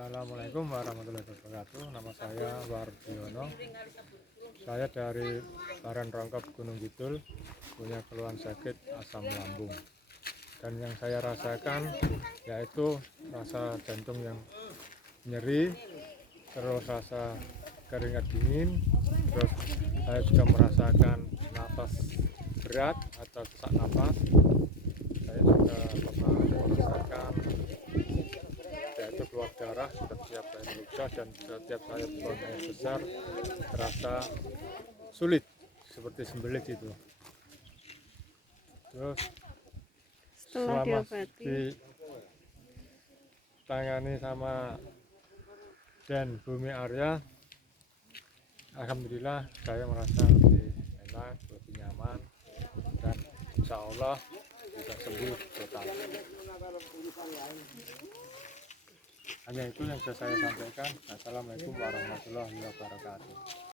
Assalamualaikum warahmatullahi wabarakatuh. Nama saya Wardiono. Saya dari Baran Rongkop Gunung Kidul, punya keluhan sakit asam lambung. Dan yang saya rasakan yaitu rasa jantung yang nyeri, terus rasa keringat dingin, terus saya juga merasakan nafas berat atau sesak nafas. Saya juga pernah merasakan yaitu keluar darah setiap saya luka, dan setiap saya buang air besar terasa sulit seperti sembelit itu. Terus Setelah selama diobati, ditangani sama Dan Bumi Arya, alhamdulillah saya merasa lebih enak, lebih nyaman, dan insya Allah bisa sembuh total. Hanya itu yang bisa saya sampaikan. Assalamualaikum warahmatullahi wabarakatuh.